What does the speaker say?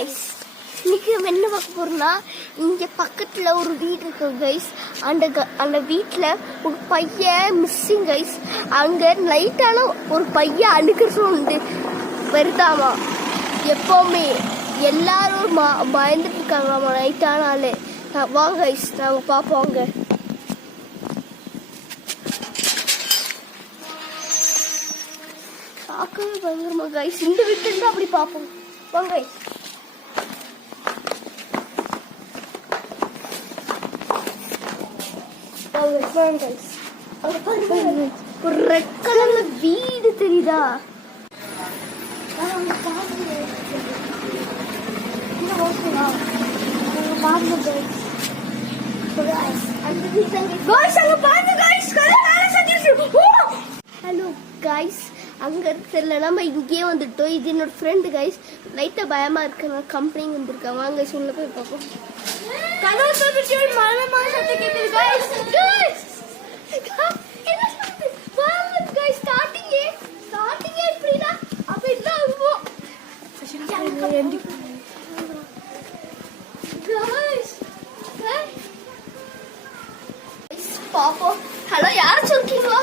Guys, இன்னைக்கு என்ன பார்க்க போறோம்னா, இங்க பக்கத்துல ஒரு வீடு இருக்கு கைஸ். அந்த வீட்டுல ஒரு பையன் மிஸ்ஸிங் கைஸ். அங்க லைட்டான ஒரு பையன் அழுகிறது உண்டு வருதாமா. எப்பவுமே எல்லாரும் பயந்துட்டு இருக்காங்களாமா லைட்டானாலே. வாங்க கைஸ், நாங்க பாப்போம். அங்க பார்க்கவே பயங்கரமா கைஸ். இந்த வீட்டுல இருந்து அப்படி பாப்போம். வாங்க கைஸ். ஒரு ரெட் கலர்ல வீடு தெரியுதா? ஹலோ கைஸ், அங்க தெரியல, நம்ம இங்கேயே வந்துட்டோம். இது என்னோட ஃப்ரெண்டு கைஸ். லைட்டா பயமா இருக்கு, கம்பெனி வந்திருக்காங்க. வாங்க கைஸ், உள்ள போய் பார்ப்போம். பாப்போம். ஹலோ, யாரும் சொல்றீங்களா?